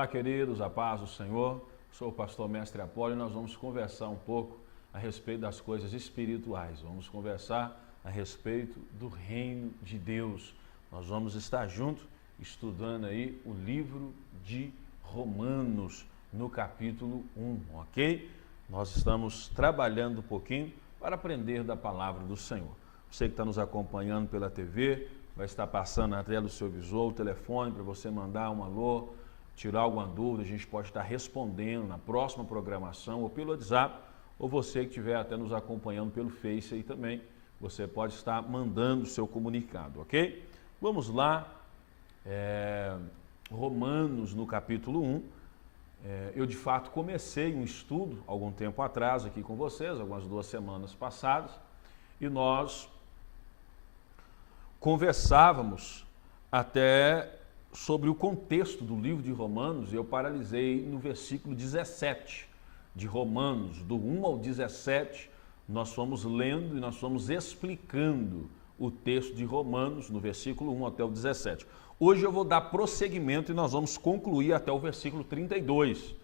Olá, queridos, a paz do Senhor. Sou o pastor Mestre Apolo e nós vamos conversar um pouco a respeito das coisas espirituais. Vamos conversar a respeito do reino de Deus. Nós vamos estar juntos estudando aí o livro de Romanos, no capítulo 1, ok? Nós estamos trabalhando um pouquinho para aprender da palavra do Senhor. Você que está nos acompanhando pela TV, vai estar passando na tela do seu visor, o telefone para você mandar um alô, tirar alguma dúvida, a gente pode estar respondendo na próxima programação ou pelo WhatsApp, ou você que estiver até nos acompanhando pelo Face aí também, você pode estar mandando o seu comunicado, ok? Vamos lá, Romanos no capítulo 1, eu de fato comecei um estudo algum tempo atrás aqui com vocês, algumas 2 semanas passadas, e nós conversávamos até sobre o contexto do livro de Romanos. Eu paralisei no versículo 17 de Romanos, do 1 ao 17, nós fomos lendo e nós fomos explicando o texto de Romanos, no versículo 1 até o 17. Hoje eu vou dar prosseguimento e nós vamos concluir até o versículo 32.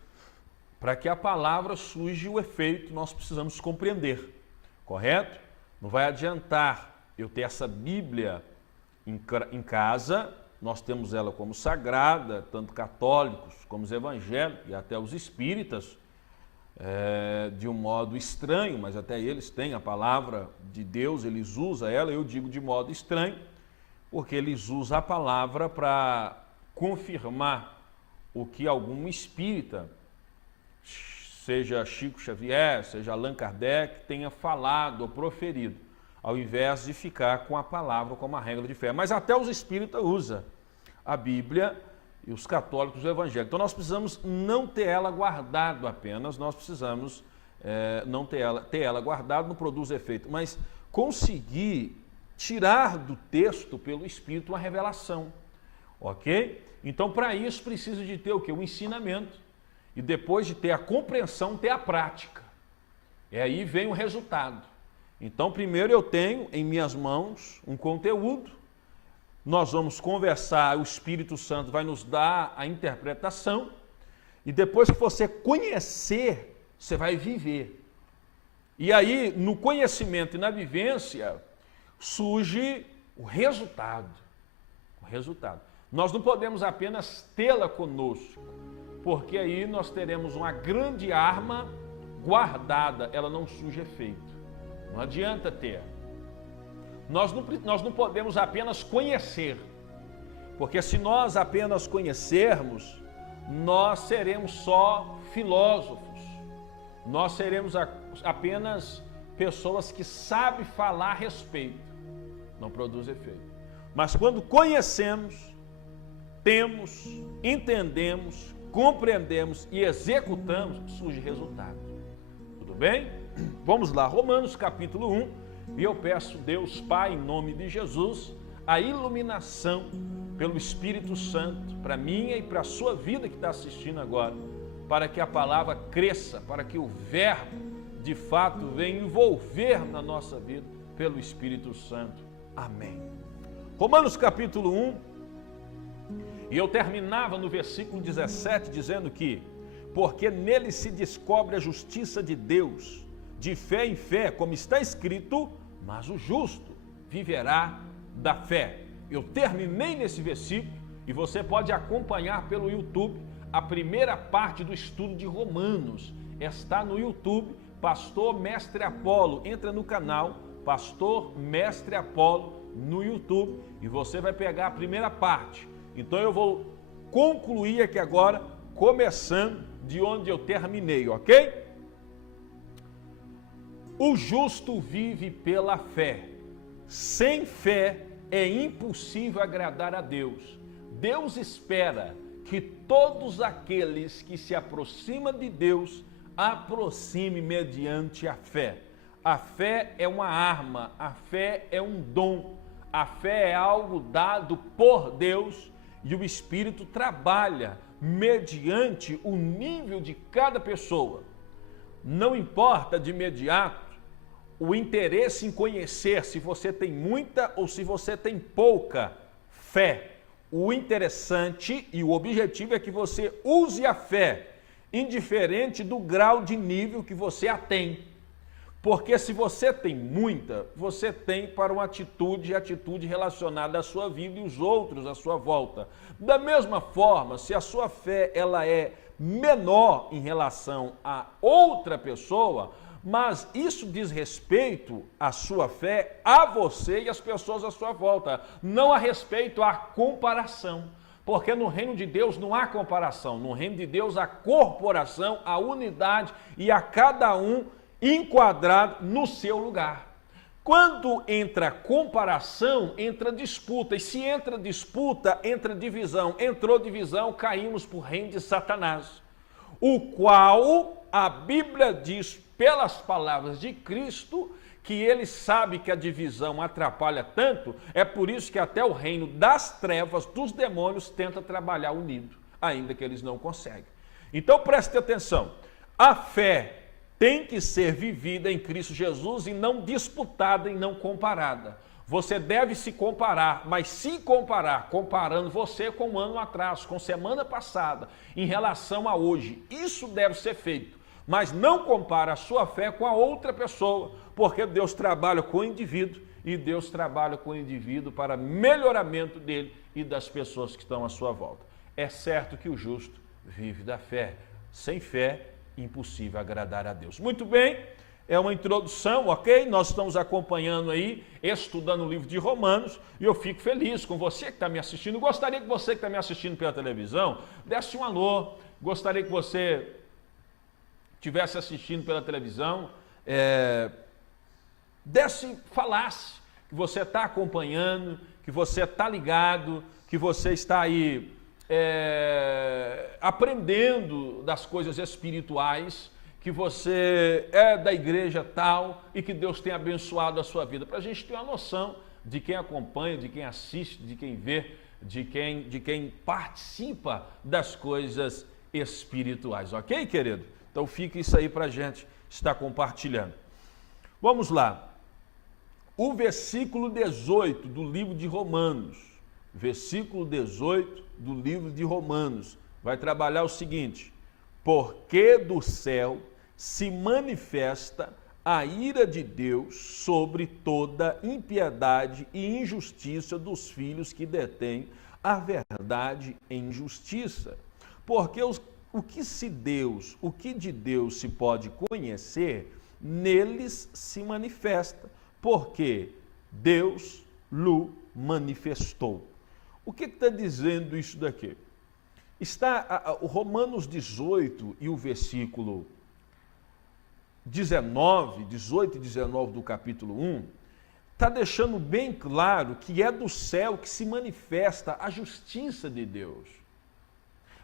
Para que a palavra surja o efeito, nós precisamos compreender, correto? Não vai adiantar eu ter essa Bíblia em casa, nós temos ela como sagrada, tanto católicos como os evangélicos e até os espíritas, de um modo estranho, mas até eles têm a palavra de Deus, eles usam ela, eu digo de modo estranho, porque eles usam a palavra para confirmar o que algum espírita, seja Chico Xavier, seja Allan Kardec, tenha falado ou proferido, ao invés de ficar com a palavra como a regra de fé. Mas até os espíritas usam a Bíblia e os católicos o Evangelho. Então nós precisamos não ter ela guardado apenas, nós precisamos não ter ela guardado, não produz efeito, mas conseguir tirar do texto pelo Espírito uma revelação, ok? Então para isso precisa de ter o quê? O ensinamento, e depois de ter a compreensão, ter a prática. E aí vem o resultado. Então primeiro eu tenho em minhas mãos um conteúdo, nós vamos conversar, o Espírito Santo vai nos dar a interpretação, e depois que você conhecer, você vai viver. E aí, no conhecimento e na vivência, surge o resultado. O resultado. Nós não podemos apenas tê-la conosco, porque aí nós teremos uma grande arma guardada, ela não surge efeito. Não adianta ter. Nós não podemos apenas conhecer, porque se nós apenas conhecermos, nós seremos só filósofos, nós seremos apenas pessoas que sabem falar a respeito, não produz efeito. Mas quando conhecemos, temos, entendemos, compreendemos e executamos, surge resultado. Tudo bem? Vamos lá, Romanos capítulo 1. E eu peço, Deus Pai, em nome de Jesus, a iluminação pelo Espírito Santo para minha e para a sua vida que está assistindo agora, para que a palavra cresça, para que o verbo de fato venha envolver na nossa vida pelo Espírito Santo. Amém. Romanos capítulo 1, e eu terminava no versículo 17 dizendo que, porque nele se descobre a justiça de Deus, de fé em fé, como está escrito, mas o justo viverá da fé. Eu terminei nesse versículo e você pode acompanhar pelo YouTube a primeira parte do estudo de Romanos. Está no YouTube, Pastor Mestre Apolo. Entra no canal Pastor Mestre Apolo no YouTube e você vai pegar a primeira parte. Então eu vou concluir aqui agora, começando de onde eu terminei, ok? O justo vive pela fé. Sem fé é impossível agradar a Deus. Deus espera que todos aqueles que se aproximam de Deus aproximem mediante a fé. A fé é uma arma, a fé é um dom, a fé é algo dado por Deus e o Espírito trabalha mediante o nível de cada pessoa. Não importa de imediato o interesse em conhecer se você tem muita ou se você tem pouca fé. o interessante e o objetivo é que você use a fé, indiferente do grau de nível que você a tem. Porque se você tem muita, você tem para uma atitude relacionada à sua vida e os outros à sua volta. Da mesma forma, se a sua fé ela é menor em relação a outra pessoa, mas isso diz respeito à sua fé, a você e às pessoas à sua volta, não a respeito à comparação. Porque no reino de Deus não há comparação, no reino de Deus há corporação, há unidade e a cada um enquadrado no seu lugar. Quando entra comparação, entra disputa, e se entra disputa, entra divisão. Entrou divisão, caímos para o reino de Satanás, o qual a Bíblia diz, pelas palavras de Cristo, que ele sabe que a divisão atrapalha tanto, é por isso que até o reino das trevas, dos demônios, tenta trabalhar unido, ainda que eles não conseguem. Então preste atenção, a fé tem que ser vivida em Cristo Jesus e não disputada e não comparada. Você deve se comparar, mas se comparar, comparando você com um ano atrás, com semana passada, em relação a hoje, isso deve ser feito. Mas não compara a sua fé com a outra pessoa, porque Deus trabalha com o indivíduo e Deus trabalha com o indivíduo para melhoramento dele e das pessoas que estão à sua volta. É certo que o justo vive da fé. Sem fé, impossível agradar a Deus. Muito bem, é uma introdução, ok? Nós estamos acompanhando aí, estudando o livro de Romanos, e eu fico feliz com você que está me assistindo. Gostaria que você que está me assistindo pela televisão desse um alô. Gostaria que você estivesse assistindo pela televisão, falasse que você está acompanhando, que você está ligado, que você está aí aprendendo das coisas espirituais, que você é da igreja tal e que Deus tem abençoado a sua vida, para a gente ter uma noção de quem acompanha, de quem assiste, de quem vê, de quem participa das coisas espirituais, ok, querido? Então fica isso aí para a gente estar compartilhando. Vamos lá. O versículo 18 do livro de Romanos, versículo 18 do livro de Romanos, vai trabalhar o seguinte: porque do céu se manifesta a ira de Deus sobre toda impiedade e injustiça dos filhos que detêm a verdade em justiça. Porque o que de Deus se pode conhecer, neles se manifesta, porque Deus lhe manifestou. O que está dizendo isso daqui? Está o Romanos 18 e o versículo 18 e 19 do capítulo 1, está deixando bem claro que é do céu que se manifesta a justiça de Deus.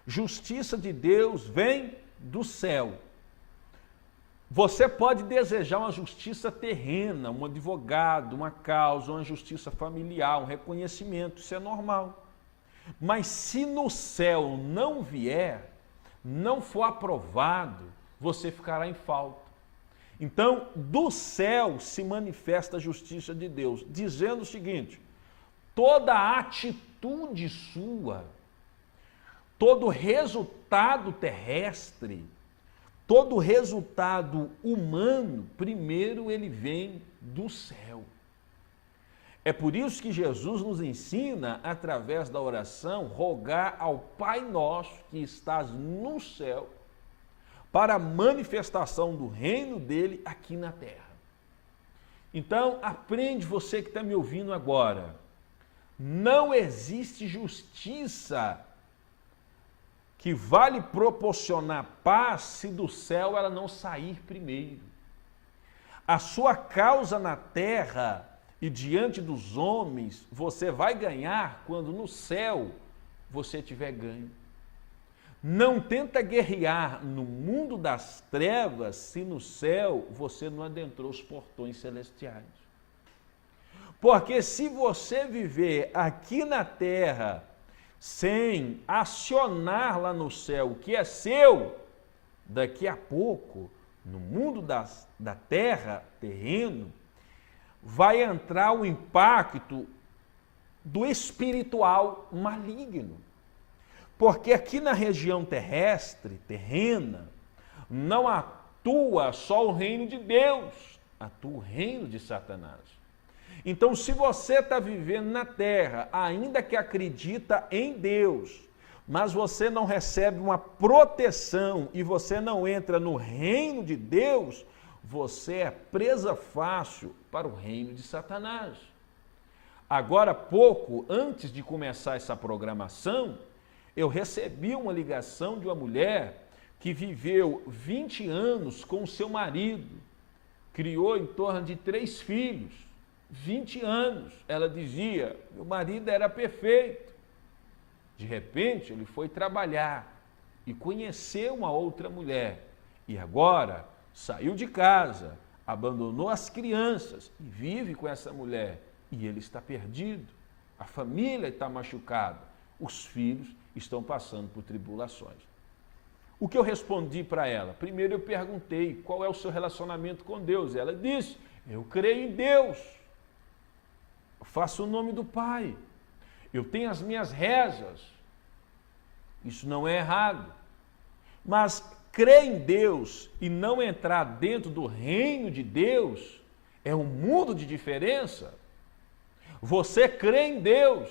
Justiça de Deus vem do céu. Você pode desejar uma justiça terrena, um advogado, uma causa, uma justiça familiar, um reconhecimento, isso é normal. Mas se no céu não vier, não for aprovado, você ficará em falta. Então, do céu se manifesta a justiça de Deus, dizendo o seguinte: toda atitude sua, todo resultado terrestre, todo resultado humano, primeiro ele vem do céu. É por isso que Jesus nos ensina, através da oração, rogar ao Pai Nosso que estás no céu, para a manifestação do reino dele aqui na terra. Então, aprende você que está me ouvindo agora. Não existe justiça que vai lhe proporcionar paz se do céu ela não sair primeiro. A sua causa na terra e diante dos homens, você vai ganhar quando no céu você tiver ganho. Não tenta guerrear no mundo das trevas se no céu você não adentrou os portões celestiais. Porque se você viver aqui na terra sem acionar lá no céu o que é seu, daqui a pouco, no mundo da terra, terreno, vai entrar o impacto do espiritual maligno. Porque aqui na região terrestre, terrena, não atua só o reino de Deus, atua o reino de Satanás. Então, se você está vivendo na terra, ainda que acredita em Deus, mas você não recebe uma proteção e você não entra no reino de Deus, você é presa fácil para o reino de Satanás. Agora, pouco antes de começar essa programação, eu recebi uma ligação de uma mulher que viveu 20 anos com o seu marido, criou em torno de 3 filhos, 20 anos. Ela dizia, meu marido era perfeito. De repente, ele foi trabalhar e conheceu uma outra mulher. E agora, saiu de casa, abandonou as crianças e vive com essa mulher. E ele está perdido, a família está machucada, os filhos estão passando por tribulações. O que eu respondi para ela? Primeiro eu perguntei, qual é o seu relacionamento com Deus? Ela disse, eu creio em Deus, eu faço o nome do Pai, eu tenho as minhas rezas, isso não é errado. Mas crer em Deus e não entrar dentro do reino de Deus é um mundo de diferença. Você crê em Deus,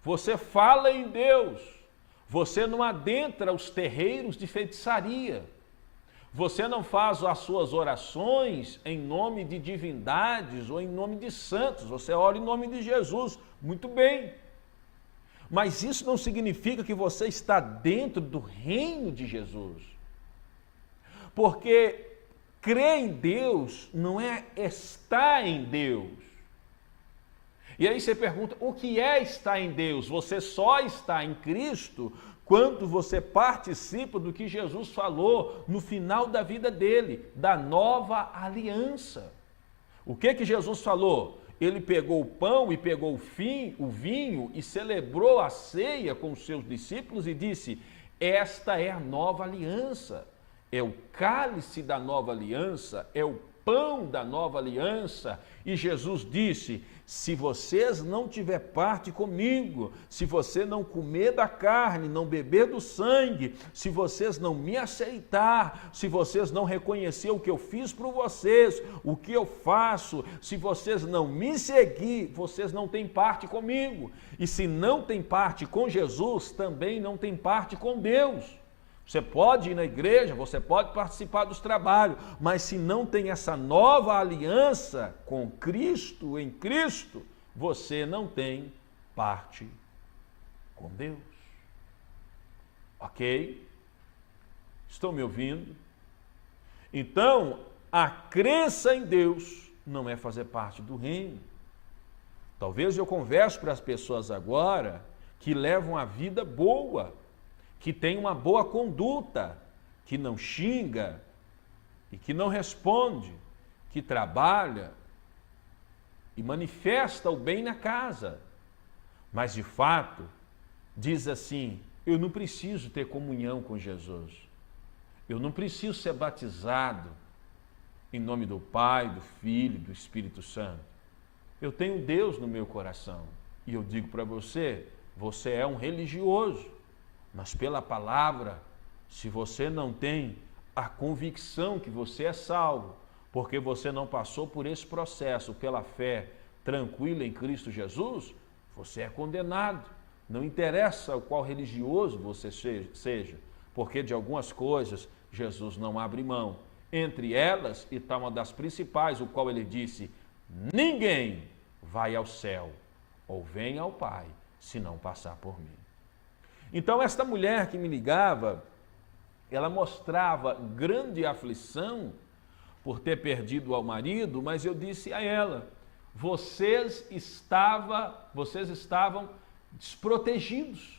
você fala em Deus, você não adentra os terreiros de feitiçaria, você não faz as suas orações em nome de divindades ou em nome de santos, você ora em nome de Jesus, muito bem. Mas isso não significa que você está dentro do reino de Jesus, porque crer em Deus não é estar em Deus. E aí você pergunta, o que é estar em Deus? Você só está em Cristo quando você participa do que Jesus falou no final da vida dele, da nova aliança. O que Jesus falou? Ele pegou o pão e pegou o vinho e celebrou a ceia com os seus discípulos e disse, esta é a nova aliança, é o cálice da nova aliança, é o pão da nova aliança. E Jesus disse, se vocês não tiver parte comigo, se você não comer da carne, não beber do sangue, se vocês não me aceitar, se vocês não reconhecer o que eu fiz por vocês, o que eu faço, se vocês não me seguir, vocês não têm parte comigo. E se não tem parte com Jesus, também não tem parte com Deus. Você pode ir na igreja, você pode participar dos trabalhos, mas se não tem essa nova aliança com Cristo, em Cristo, você não tem parte com Deus. Ok? Estão me ouvindo? Então, a crença em Deus não é fazer parte do reino. Talvez eu converse para as pessoas agora que levam a vida boa, que tem uma boa conduta, que não xinga e que não responde, que trabalha e manifesta o bem na casa, mas de fato diz assim, eu não preciso ter comunhão com Jesus, eu não preciso ser batizado em nome do Pai, do Filho e do Espírito Santo, eu tenho Deus no meu coração, e eu digo para você, você é um religioso, mas pela palavra, se você não tem a convicção que você é salvo, porque você não passou por esse processo pela fé tranquila em Cristo Jesus, você é condenado. Não interessa o qual religioso você seja, porque de algumas coisas Jesus não abre mão. Entre elas está uma das principais, o qual ele disse, ninguém vai ao céu ou vem ao Pai se não passar por mim. Então, esta mulher que me ligava, ela mostrava grande aflição por ter perdido ao marido, mas eu disse a ela, vocês estavam desprotegidos,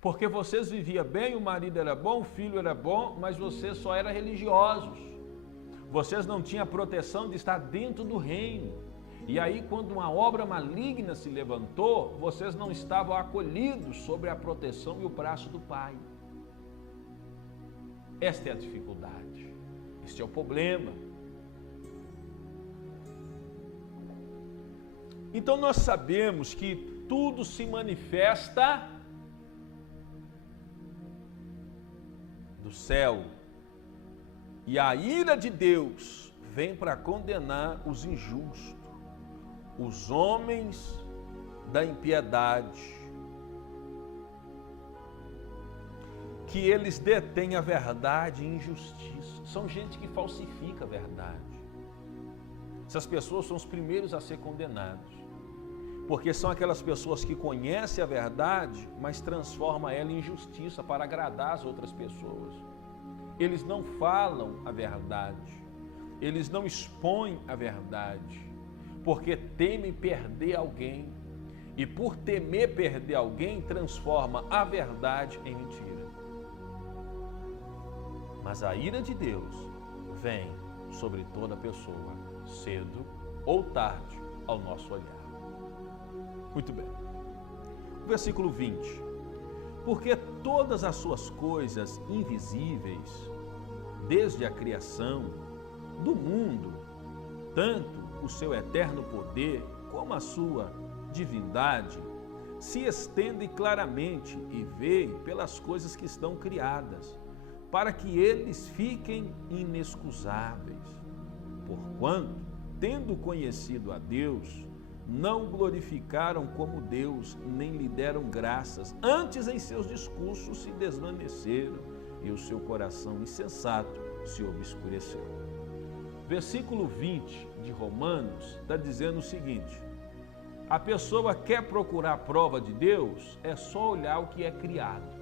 porque vocês viviam bem, o marido era bom, o filho era bom, mas vocês só eram religiosos, vocês não tinham a proteção de estar dentro do reino. E aí, quando uma obra maligna se levantou, vocês não estavam acolhidos sobre a proteção e o braço do Pai. Esta é a dificuldade, este é o problema. Então nós sabemos que tudo se manifesta do céu. E a ira de Deus vem para condenar os injustos, os homens da impiedade, que eles detêm a verdade e injustiça. São gente que falsifica a verdade. Essas pessoas são os primeiros a ser condenados, porque são aquelas pessoas que conhecem a verdade, mas transformam ela em injustiça para agradar as outras pessoas. Eles não falam a verdade, eles não expõem a verdade, porque temem perder alguém, e por temer perder alguém, transforma a verdade em mentira. Mas a ira de Deus vem sobre toda pessoa, cedo ou tarde, ao nosso olhar. Muito bem. O versículo 20. Porque todas as suas coisas invisíveis, desde a criação do mundo, tanto o seu eterno poder como a sua divindade, se estendem claramente e veem pelas coisas que estão criadas, para que eles fiquem inexcusáveis. Porquanto, tendo conhecido a Deus, não glorificaram como Deus, nem lhe deram graças, antes em seus discursos se desvaneceram, e o seu coração insensato se obscureceu. Versículo 20 de Romanos está dizendo o seguinte: a pessoa quer procurar a prova de Deus, é só olhar o que é criado.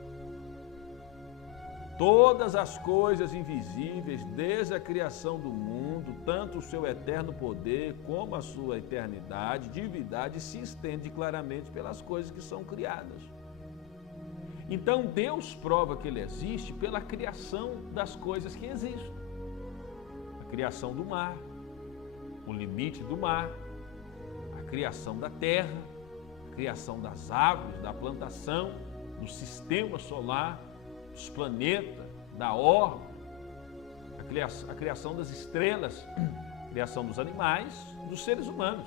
Todas as coisas invisíveis, desde a criação do mundo, tanto o seu eterno poder como a sua eternidade, divindade, se estende claramente pelas coisas que são criadas. Então Deus prova que Ele existe pela criação das coisas que existem. A criação do mar, o limite do mar, a criação da terra, a criação das árvores, da plantação, do sistema solar, dos planetas, da orbe, a criação das estrelas, a criação dos animais, dos seres humanos.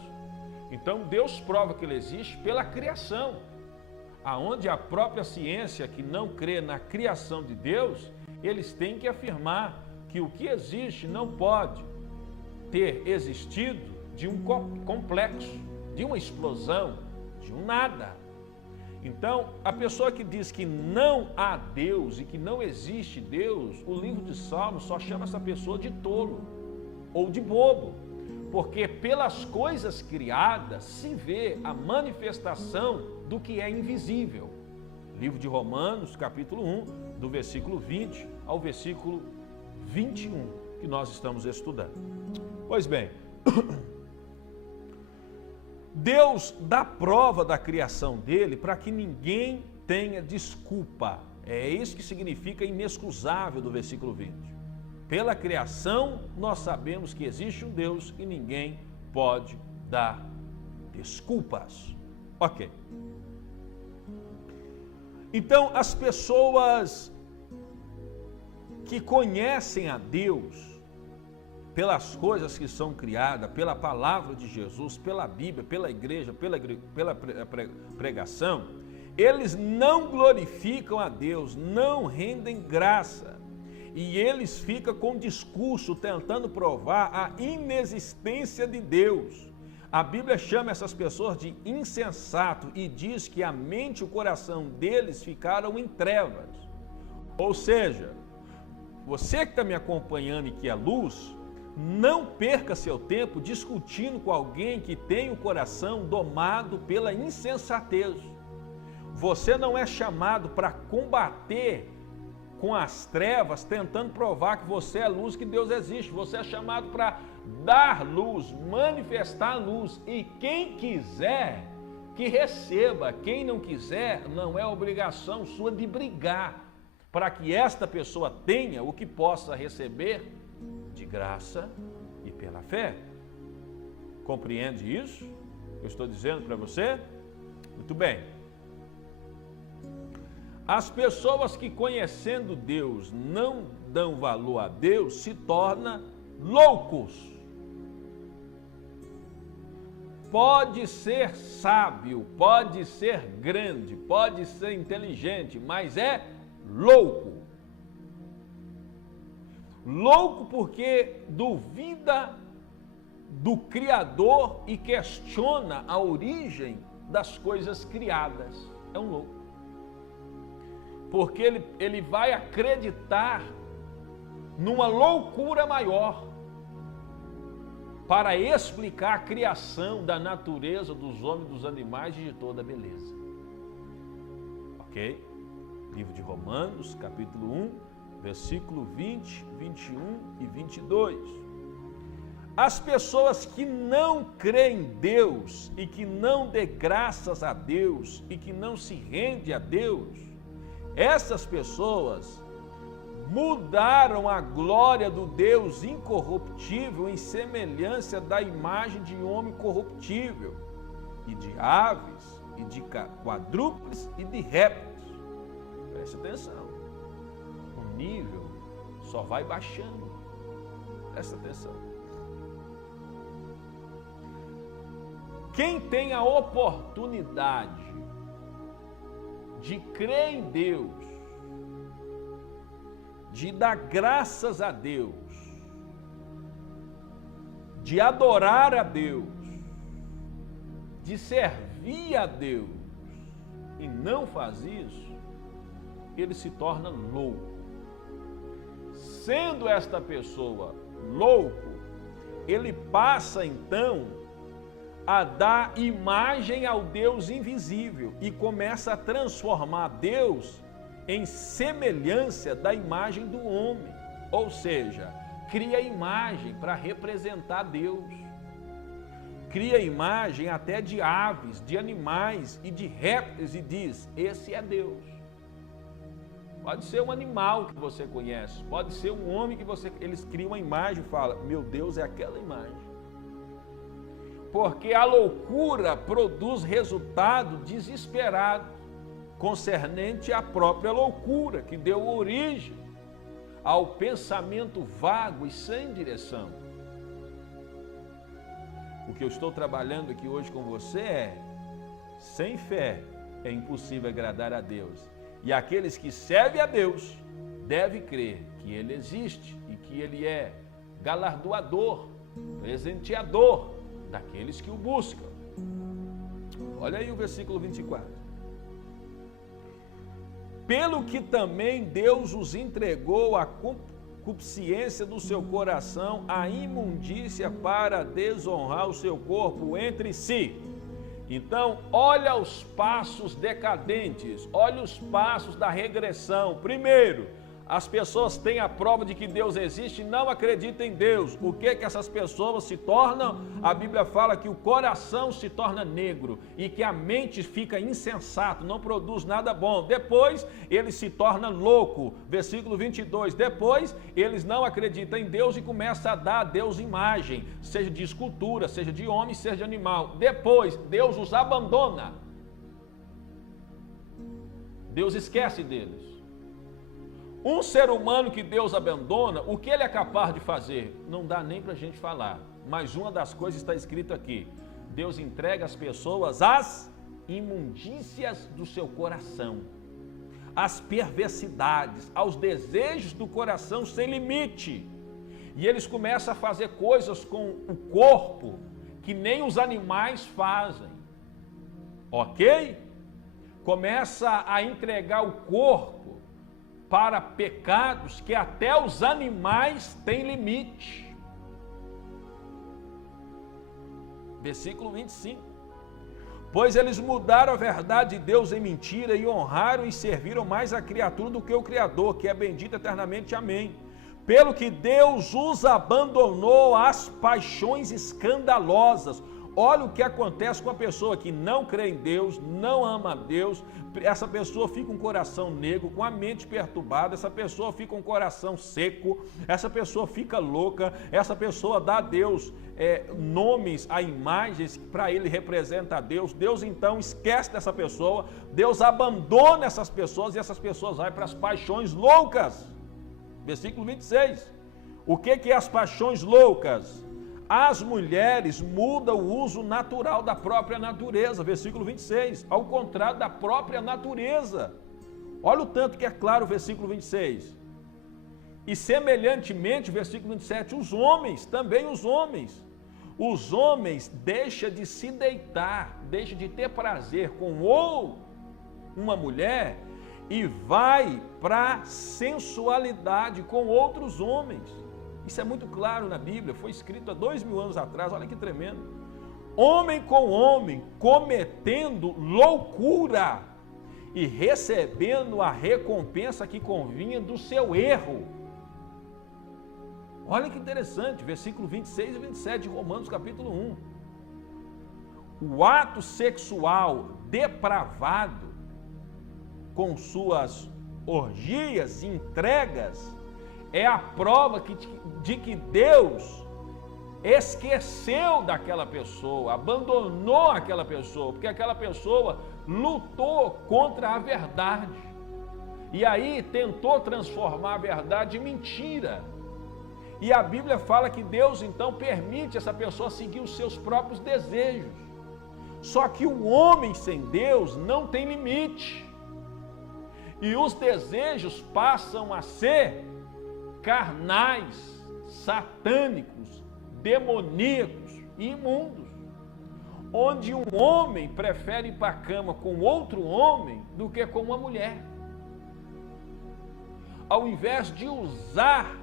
Então Deus prova que Ele existe pela criação, aonde a própria ciência que não crê na criação de Deus, eles têm que afirmar que o que existe não pode ter existido de um complexo, de uma explosão, de um nada. Então, a pessoa que diz que não há Deus e que não existe Deus, o livro de Salmos só chama essa pessoa de tolo ou de bobo, porque pelas coisas criadas se vê a manifestação do que é invisível. Livro de Romanos, capítulo 1, do versículo 20 ao versículo 21, que nós estamos estudando. Pois bem, Deus dá prova da criação dele para que ninguém tenha desculpa. É isso que significa inexcusável do versículo 20. Pela criação, nós sabemos que existe um Deus e ninguém pode dar desculpas. Ok. Então, as pessoas que conhecem a Deus pelas coisas que são criadas, pela palavra de Jesus, pela Bíblia, pela igreja, pela pregação, eles não glorificam a Deus, não rendem graça. E eles ficam com discurso tentando provar a inexistência de Deus. A Bíblia chama essas pessoas de insensato e diz que a mente e o coração deles ficaram em trevas. Ou seja, você que está me acompanhando e que é luz, não perca seu tempo discutindo com alguém que tem o coração domado pela insensatez. Você não é chamado para combater com as trevas, tentando provar que você é luz, que Deus existe. Você é chamado para dar luz, manifestar luz. E quem quiser, que receba. Quem não quiser, não é obrigação sua de brigar para que esta pessoa tenha o que possa receber de graça e pela fé. Compreende isso? Eu estou dizendo para você? Muito bem. As pessoas que conhecendo Deus não dão valor a Deus se tornam loucos. pode ser sábio, pode ser grande, pode ser inteligente, mas é louco. Louco porque duvida do Criador e questiona a origem das coisas criadas. É um louco. Porque ele vai acreditar numa loucura maior para explicar a criação da natureza, dos homens, dos animais e de toda a beleza. Ok? Livro de Romanos, capítulo 1, versículo 20, 21 e 22. As pessoas que não creem em Deus e que não dê graças a Deus e que não se rende a Deus, essas pessoas mudaram a glória do Deus incorruptível em semelhança da imagem de homem corruptível, e de aves, e de quadrúpedes, e de répteis. Preste atenção. O nível só vai baixando. Presta atenção. Quem tem a oportunidade de crer em Deus, de dar graças a Deus, de adorar a Deus, de servir a Deus e não faz isso, ele se torna louco. Sendo esta pessoa louco, ele passa então a dar imagem ao Deus invisível e começa a transformar Deus em semelhança da imagem do homem, ou seja, cria imagem para representar Deus, cria imagem até de aves, de animais e de répteis e diz, esse é Deus. Pode ser um animal que você conhece, pode ser um homem que eles criam uma imagem e falam, meu Deus é aquela imagem. Porque a loucura produz resultado desesperado, concernente à própria loucura, que deu origem ao pensamento vago e sem direção. O que eu estou trabalhando aqui hoje com você é, sem fé é impossível agradar a Deus. E aqueles que servem a Deus devem crer que Ele existe e que Ele é galardoador, presenteador daqueles que o buscam. Olha aí o versículo 24. Pelo que também Deus os entregou à concupiscência do seu coração, à imundícia para desonrar o seu corpo entre si. Então, olha os passos decadentes, olha os passos da regressão. Primeiro, as pessoas têm a prova de que Deus existe e não acreditam em Deus. O que essas pessoas se tornam? A Bíblia fala que o coração se torna negro e que a mente fica insensato, não produz nada bom. Depois, ele se torna louco. Versículo 22. Depois, eles não acreditam em Deus e começam a dar a Deus imagem, seja de escultura, seja de homem, seja de animal. Depois, Deus os abandona. Deus esquece deles. Um ser humano que Deus abandona, o que ele é capaz de fazer? Não dá nem para a gente falar. Mas uma das coisas está escrito aqui. Deus entrega às pessoas as imundícias do seu coração, as perversidades, aos desejos do coração sem limite. E eles começam a fazer coisas com o corpo que nem os animais fazem. Ok? Começa a entregar o corpo para pecados que até os animais têm limite. Versículo 25. Pois eles mudaram a verdade de Deus em mentira e honraram e serviram mais a criatura do que o Criador, que é bendito eternamente. Amém. Pelo que Deus os abandonou às paixões escandalosas. Olha o que acontece com a pessoa que não crê em Deus, não ama a Deus. Essa pessoa fica com o coração negro, com a mente perturbada, essa pessoa fica com o coração seco, essa pessoa fica louca, essa pessoa dá a Deus nomes a imagens para ele representa a Deus. Deus então esquece dessa pessoa, Deus abandona essas pessoas e essas pessoas vão para as paixões loucas. Versículo 26. O que é as paixões loucas? as mulheres mudam o uso natural da própria natureza, versículo 26, ao contrário da própria natureza. Olha o tanto que é claro o versículo 26. E semelhantemente, versículo 27, os homens, também os homens deixam de se deitar, deixam de ter prazer com ou uma mulher e vai para a sensualidade com outros homens. Isso é muito claro na Bíblia, foi escrito há 2000 anos atrás, olha que tremendo. Homem com homem cometendo loucura e recebendo a recompensa que convinha do seu erro. Olha que interessante, versículo 26 e 27 de Romanos capítulo 1. O ato sexual depravado, com suas orgias e entregas, é a prova de que Deus esqueceu daquela pessoa, abandonou aquela pessoa, porque aquela pessoa lutou contra a verdade. E aí tentou transformar a verdade em mentira. E a Bíblia fala que Deus então permite essa pessoa seguir os seus próprios desejos. Só que o homem sem Deus não tem limite. E os desejos passam a ser carnais, satânicos, demoníacos e imundos. Onde um homem prefere ir para a cama com outro homem do que com uma mulher. Ao invés de usar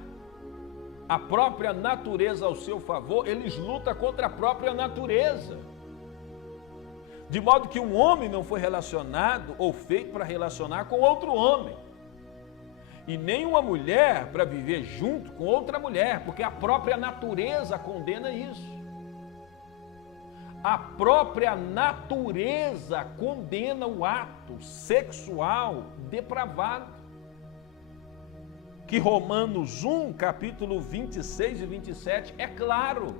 a própria natureza ao seu favor, eles lutam contra a própria natureza. De modo que um homem não foi relacionado ou feito para relacionar com outro homem. E nem uma mulher para viver junto com outra mulher, porque a própria natureza condena isso. A própria natureza condena o ato sexual depravado. Que Romanos 1, capítulo 26 e 27 é claro.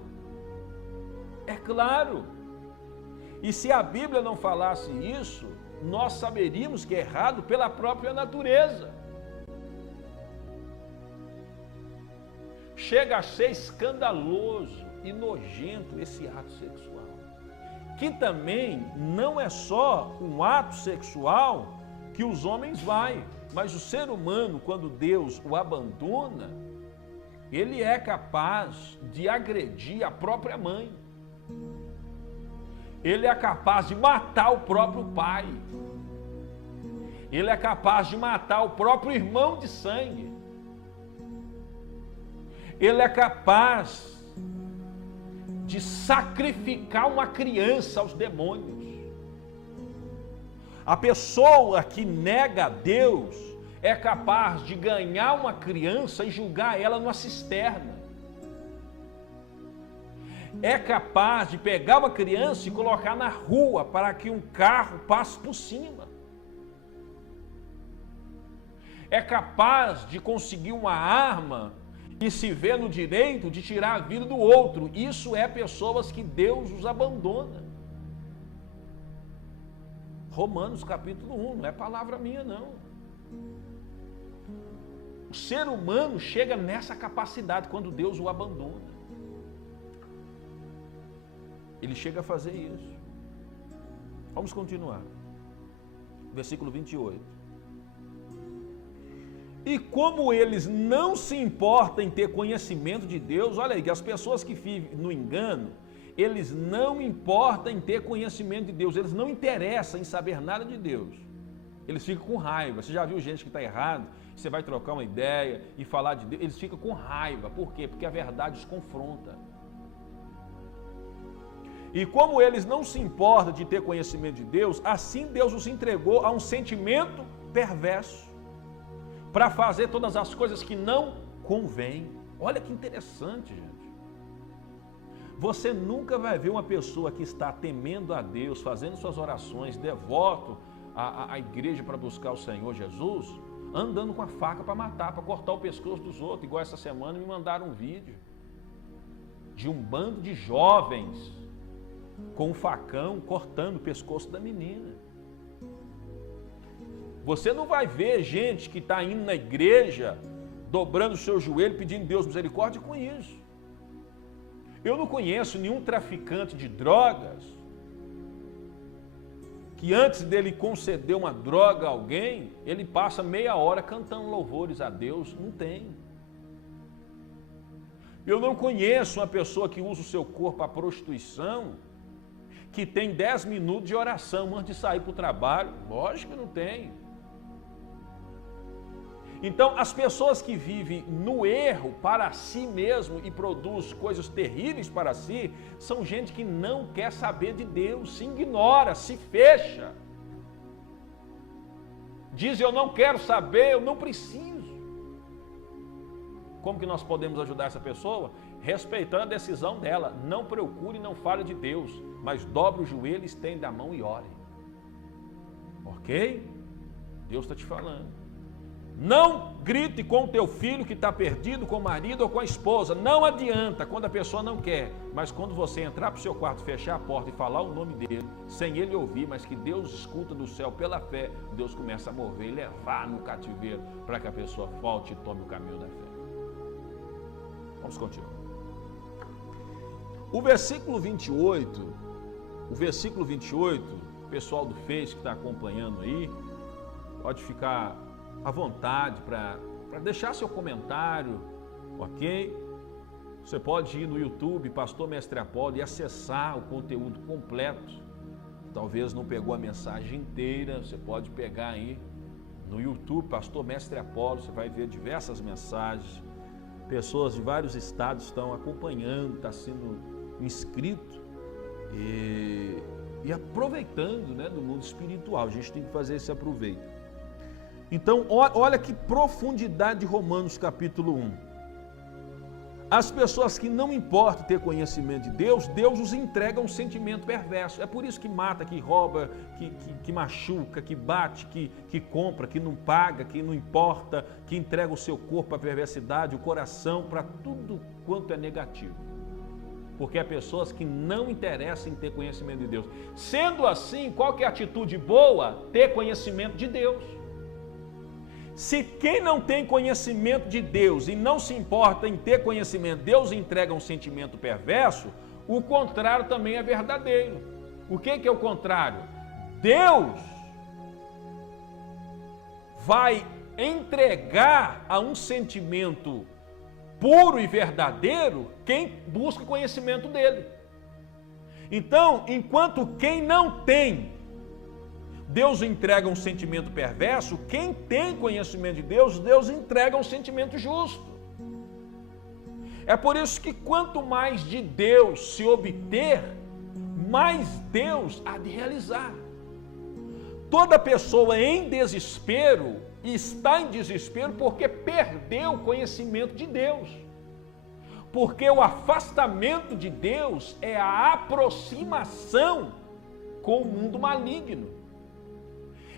É claro. E se a Bíblia não falasse isso, nós saberíamos que é errado pela própria natureza. Chega a ser escandaloso e nojento esse ato sexual. Que também não é só um ato sexual que os homens vai, mas o ser humano, quando Deus o abandona, ele é capaz de agredir a própria mãe. Ele é capaz de matar o próprio pai. Ele é capaz de matar o próprio irmão de sangue. Ele é capaz de sacrificar uma criança aos demônios. A pessoa que nega a Deus é capaz de ganhar uma criança e jogar ela numa cisterna. É capaz de pegar uma criança e colocar na rua para que um carro passe por cima. É capaz de conseguir uma arma e se vê no direito de tirar a vida do outro. Isso é pessoas que Deus os abandona. Romanos capítulo 1, não é palavra minha não. O ser humano chega nessa capacidade quando Deus o abandona. Ele chega a fazer isso. Vamos continuar. Versículo 28. E como eles não se importam em ter conhecimento de Deus, olha aí, que as pessoas que vivem no engano, eles não importam em ter conhecimento de Deus, eles não interessam em saber nada de Deus. Eles ficam com raiva. Você já viu gente que está errado, você vai trocar uma ideia e falar de Deus, eles ficam com raiva. Por quê? Porque a verdade os confronta. E como eles não se importam de ter conhecimento de Deus, assim Deus os entregou a um sentimento perverso, para fazer todas as coisas que não convêm. Olha que interessante, gente. Você nunca vai ver uma pessoa que está temendo a Deus, fazendo suas orações, devoto à igreja para buscar o Senhor Jesus, andando com a faca para matar, para cortar o pescoço dos outros. Igual essa semana me mandaram um vídeo de um bando de jovens com um facão cortando o pescoço da menina. Você não vai ver gente que está indo na igreja, dobrando o seu joelho, pedindo Deus misericórdia com isso. Eu não conheço nenhum traficante de drogas que antes dele conceder uma droga a alguém, ele passa meia hora cantando louvores a Deus. Não tem. Eu não conheço uma pessoa que usa o seu corpo à prostituição, que tem 10 minutos de oração antes de sair para o trabalho. Lógico que não tem. Então, as pessoas que vivem no erro para si mesmo e produzem coisas terríveis para si, são gente que não quer saber de Deus, se ignora, se fecha. Diz, eu não quero saber, eu não preciso. Como que nós podemos ajudar essa pessoa? Respeitando a decisão dela. Não procure e não fale de Deus, mas dobre o joelho, estenda a mão e ore. Ok? Deus está te falando. Não grite com o teu filho que está perdido, com o marido ou com a esposa. Não adianta quando a pessoa não quer. Mas quando você entrar para o seu quarto, fechar a porta e falar o nome dele, sem ele ouvir, mas que Deus escuta do céu pela fé, Deus começa a mover e levar no cativeiro para que a pessoa volte e tome o caminho da fé. Vamos continuar. O versículo 28, o pessoal do Face que está acompanhando aí, pode ficar à vontade para deixar seu comentário, ok? Você pode ir no YouTube, Pastor Mestre Apolo, e acessar o conteúdo completo. Talvez não pegou a mensagem inteira, você pode pegar aí no YouTube, Pastor Mestre Apolo, você vai ver diversas mensagens. Pessoas de vários estados estão acompanhando, está sendo inscrito e aproveitando, né, do mundo espiritual. A gente tem que fazer esse aproveito. Então, olha que profundidade de Romanos capítulo 1. As pessoas que não importa ter conhecimento de Deus, Deus os entrega um sentimento perverso. É por isso que mata, que rouba, que machuca, que bate, que compra, que não paga, que não importa, que entrega o seu corpo à perversidade, o coração, para tudo quanto é negativo. Porque há pessoas que não interessam em ter conhecimento de Deus. Sendo assim, qual que é a atitude boa? Ter conhecimento de Deus. Se quem não tem conhecimento de Deus e não se importa em ter conhecimento, Deus entrega um sentimento perverso, o contrário também é verdadeiro. O que é o contrário? Deus vai entregar a um sentimento puro e verdadeiro quem busca conhecimento dele. Então, enquanto quem não tem, Deus entrega um sentimento perverso, quem tem conhecimento de Deus, Deus entrega um sentimento justo. É por isso que quanto mais de Deus se obter, mais Deus há de realizar. Toda pessoa em desespero está em desespero porque perdeu o conhecimento de Deus. Porque o afastamento de Deus é a aproximação com o mundo maligno.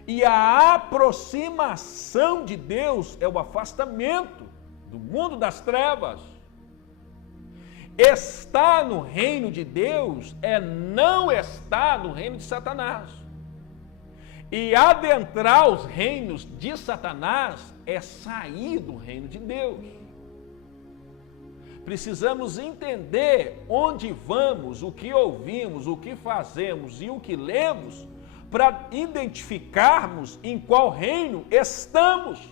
E a aproximação de Deus é o afastamento do mundo das trevas. Estar no reino de Deus é não estar no reino de Satanás. E adentrar os reinos de Satanás é sair do reino de Deus. Precisamos entender onde vamos, o que ouvimos, o que fazemos e o que lemos, para identificarmos em qual reino estamos.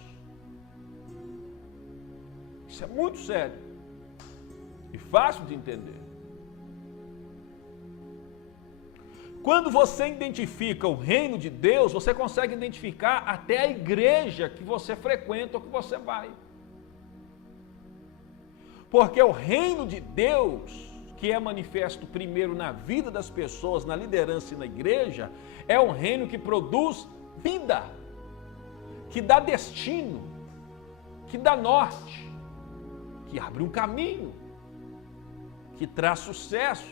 Isso é muito sério e fácil de entender. Quando você identifica o reino de Deus, você consegue identificar até a igreja que você frequenta ou que você vai. Porque o reino de Deus, que é manifesto primeiro na vida das pessoas, na liderança e na igreja, é um reino que produz vida, que dá destino, que dá norte, que abre um caminho, que traz sucesso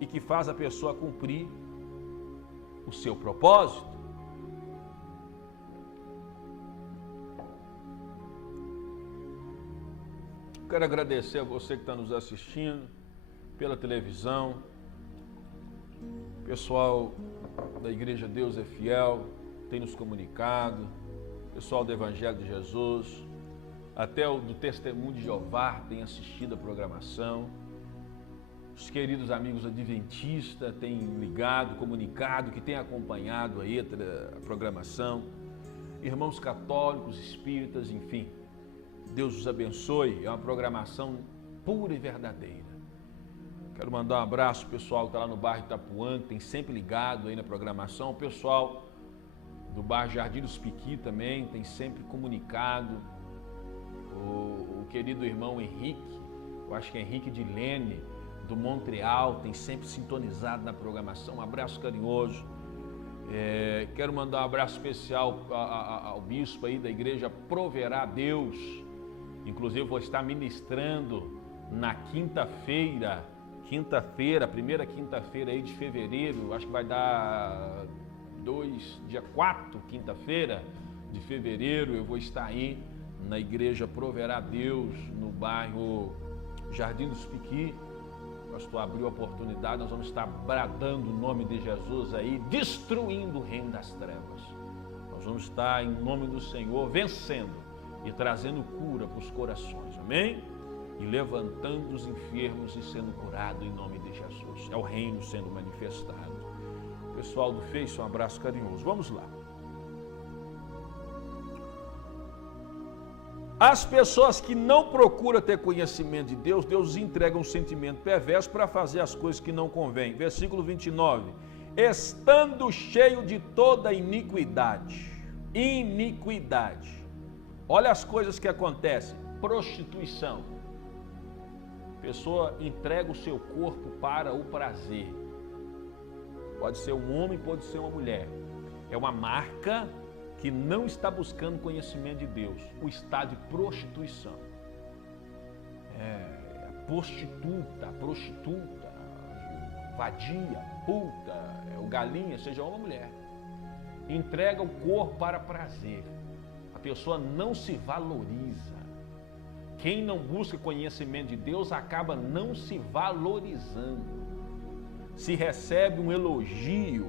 e que faz a pessoa cumprir o seu propósito. Quero agradecer a você que está nos assistindo pela televisão, pessoal da Igreja Deus é Fiel tem nos comunicado, pessoal do Evangelho de Jesus, até o do Testemunho de Jeová tem assistido a programação. Os queridos amigos adventistas têm ligado, comunicado, que têm acompanhado aí a programação. Irmãos católicos, espíritas, enfim. Deus os abençoe. É uma programação pura e verdadeira. Quero mandar um abraço pro pessoal que está lá no bairro Itapuã, que tem sempre ligado aí na programação. O pessoal do bairro Jardim dos Piqui também tem sempre comunicado. O querido irmão Henrique, eu acho que é Henrique de Lene, do Montreal, tem sempre sintonizado na programação. Um abraço carinhoso. Quero mandar um abraço especial ao bispo aí da igreja Proverá Deus. Inclusive vou estar ministrando na quinta-feira, primeira quinta-feira aí de fevereiro, acho que vai dar dia 4, quinta-feira de fevereiro, eu vou estar aí na igreja Proverá Deus, no bairro Jardim dos Piqui. O pastor abriu a oportunidade, nós vamos estar bradando o nome de Jesus aí, destruindo o reino das trevas. Nós vamos estar, em nome do Senhor, vencendo e trazendo cura para os corações, amém? E levantando os enfermos e sendo curado em nome de Jesus. É o reino sendo manifestado. Pessoal do Face, um abraço carinhoso. Vamos lá. As pessoas que não procuram ter conhecimento de Deus, Deus os entrega um sentimento perverso para fazer as coisas que não convêm. Versículo 29. Estando cheio de toda iniquidade. Iniquidade. Olha as coisas que acontecem. Prostituição. A pessoa entrega o seu corpo para o prazer. Pode ser um homem, pode ser uma mulher. É uma marca que não está buscando conhecimento de Deus, o estado de prostituição. Prostituta, vadia, puta, o galinha, seja homem ou mulher. Entrega o corpo para prazer. A pessoa não se valoriza. Quem não busca conhecimento de Deus acaba não se valorizando. Se recebe um elogio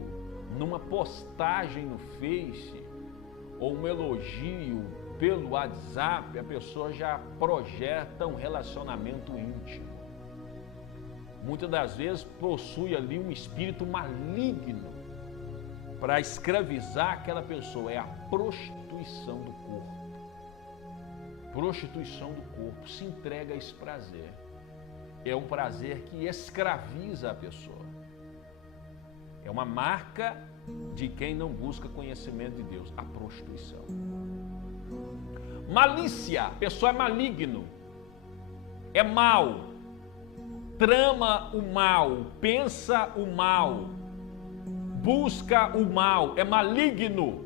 numa postagem no Face, ou um elogio pelo WhatsApp, a pessoa já projeta um relacionamento íntimo. Muitas das vezes possui ali um espírito maligno para escravizar aquela pessoa. É a prostituição do corpo. Prostituição do corpo. Se entrega a esse prazer. É um prazer que escraviza a pessoa. É uma marca de quem não busca conhecimento de Deus, a prostituição. Malícia, a pessoa é maligno, é mau, trama o mal, pensa o mal, busca o mal, é maligno,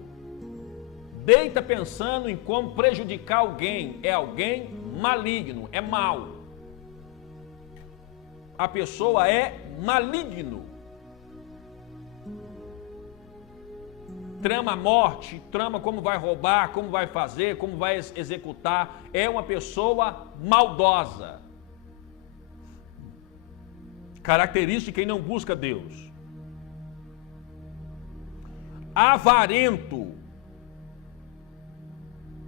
deita pensando em como prejudicar alguém, é alguém maligno, é mau. A pessoa é maligno. Trama a morte, trama como vai roubar, como vai fazer, como vai executar. É uma pessoa maldosa. Característica de quem não busca Deus. Avarento.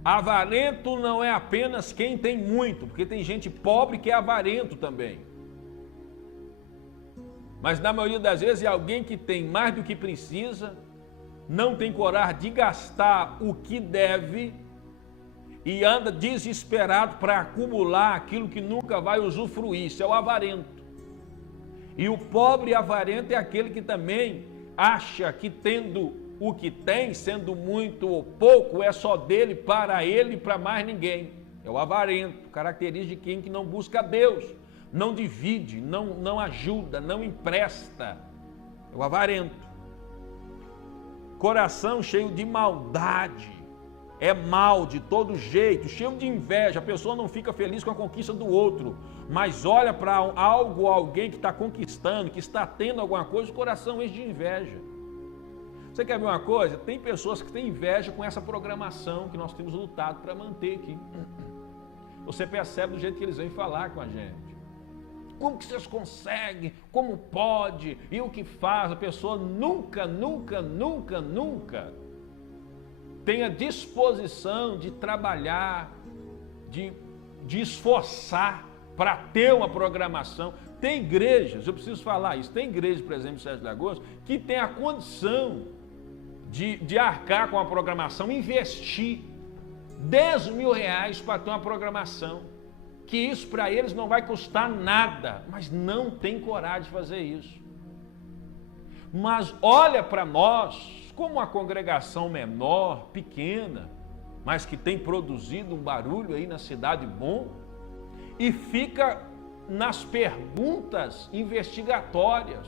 Avarento não é apenas quem tem muito, porque tem gente pobre que é avarento também. Mas na maioria das vezes é alguém que tem mais do que precisa, não tem coragem de gastar o que deve e anda desesperado para acumular aquilo que nunca vai usufruir. Isso é o avarento. E o pobre avarento é aquele que também acha que tendo o que tem, sendo muito ou pouco, é só dele, para ele e para mais ninguém. É o avarento, característica de quem que não busca Deus, não divide, não ajuda, não empresta. É o avarento. Coração cheio de maldade, é mal de todo jeito, cheio de inveja. A pessoa não fica feliz com a conquista do outro, mas olha para algo, alguém que está conquistando, que está tendo alguma coisa, o coração enche de inveja. Você quer ver uma coisa? Tem pessoas que têm inveja com essa programação que nós temos lutado para manter aqui. Você percebe do jeito que eles vêm falar com a gente. Como que vocês conseguem? Como pode? E o que faz? A pessoa nunca tem a disposição de trabalhar, de esforçar para ter uma programação. Tem igrejas, eu preciso falar isso, tem igrejas, por exemplo, em Sete Lagoas, que tem a condição de arcar com a programação, investir R$10.000 para ter uma programação, que isso para eles não vai custar nada, mas não tem coragem de fazer isso. Mas olha para nós, como uma congregação menor, pequena, mas que tem produzido um barulho aí na cidade bom, e fica nas perguntas investigatórias,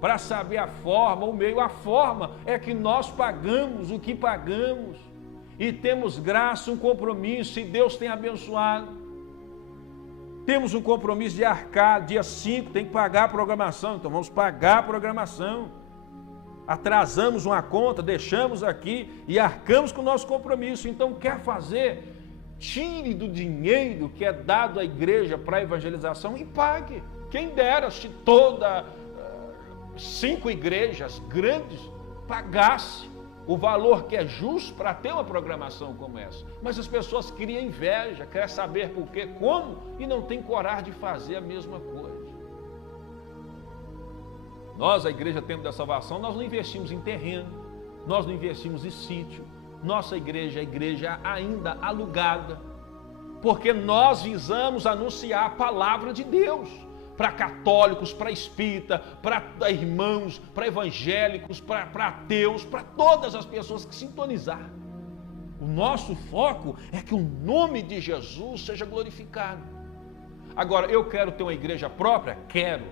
para saber a forma, o meio. A forma é que nós pagamos o que pagamos, e temos graça, um compromisso, e Deus tem abençoado. Temos um compromisso de arcar, dia 5 tem que pagar a programação, então vamos pagar a programação. Atrasamos uma conta, deixamos aqui e arcamos com o nosso compromisso. Então quer fazer, tire do dinheiro que é dado à igreja para a evangelização e pague. Quem dera se toda 5 igrejas grandes pagasse o valor que é justo para ter uma programação como essa. Mas as pessoas criam inveja, querem saber por quê, como, e não tem coragem de fazer a mesma coisa. Nós, a Igreja Tempo da Salvação, nós não investimos em terreno, nós não investimos em sítio. Nossa igreja é a igreja ainda alugada, porque nós visamos anunciar a palavra de Deus para católicos, para espírita, para irmãos, para evangélicos, para ateus, para todas as pessoas que sintonizar. O nosso foco é que o nome de Jesus seja glorificado. Agora, eu quero ter uma igreja própria? Quero.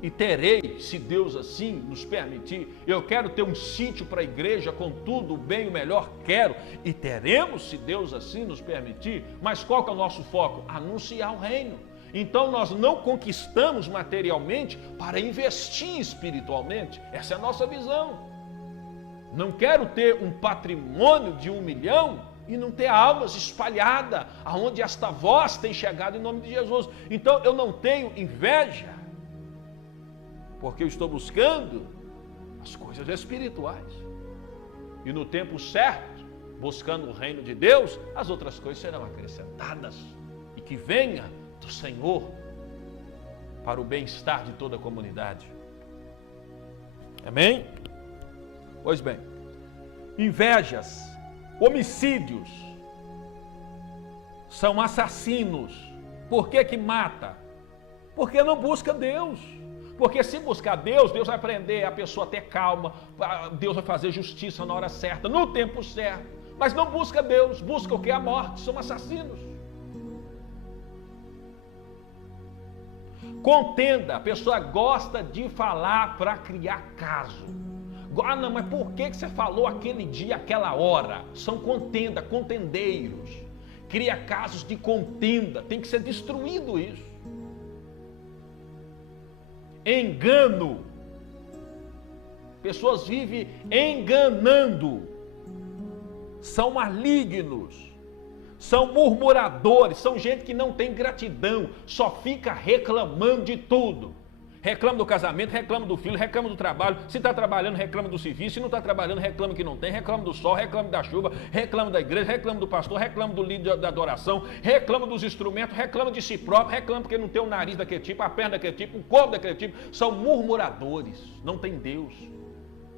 E terei, se Deus assim nos permitir. Eu quero ter um sítio para a igreja com tudo, o bem e o melhor, quero. E teremos, se Deus assim nos permitir. Mas qual que é o nosso foco? Anunciar o reino. Então nós não conquistamos materialmente para investir espiritualmente. Essa é a nossa visão. Não quero ter um patrimônio de 1 milhão e não ter almas espalhadas, aonde esta voz tem chegado em nome de Jesus. Então eu não tenho inveja, porque eu estou buscando as coisas espirituais. E no tempo certo, buscando o reino de Deus, as outras coisas serão acrescentadas. E que venha do Senhor para o bem-estar de toda a comunidade. Amém? Pois bem, invejas, homicídios, são assassinos. Por que que mata? Porque não busca Deus. Porque se buscar Deus, Deus vai aprender a pessoa a ter calma, Deus vai fazer justiça na hora certa, no tempo certo. Mas não busca Deus, busca o que? A morte, são assassinos. Contenda, a pessoa gosta de falar para criar caso. Ah, não, mas por que você falou aquele dia, aquela hora? São contenda, contendeiros. Cria casos de contenda, tem que ser destruído isso. Engano. Pessoas vivem enganando. São malignos. São murmuradores. São gente que não tem gratidão. Só fica reclamando de tudo. Reclama do casamento, reclama do filho, reclama do trabalho. Se está trabalhando, reclama do serviço. Se não está trabalhando, reclama que não tem. Reclama do sol, reclama da chuva, reclama da igreja, reclama do pastor, reclama do líder da adoração, reclama dos instrumentos, reclama de si próprio, reclama porque não tem o nariz daquele tipo, a perna daquele tipo, o corpo daquele tipo. São murmuradores, não tem Deus.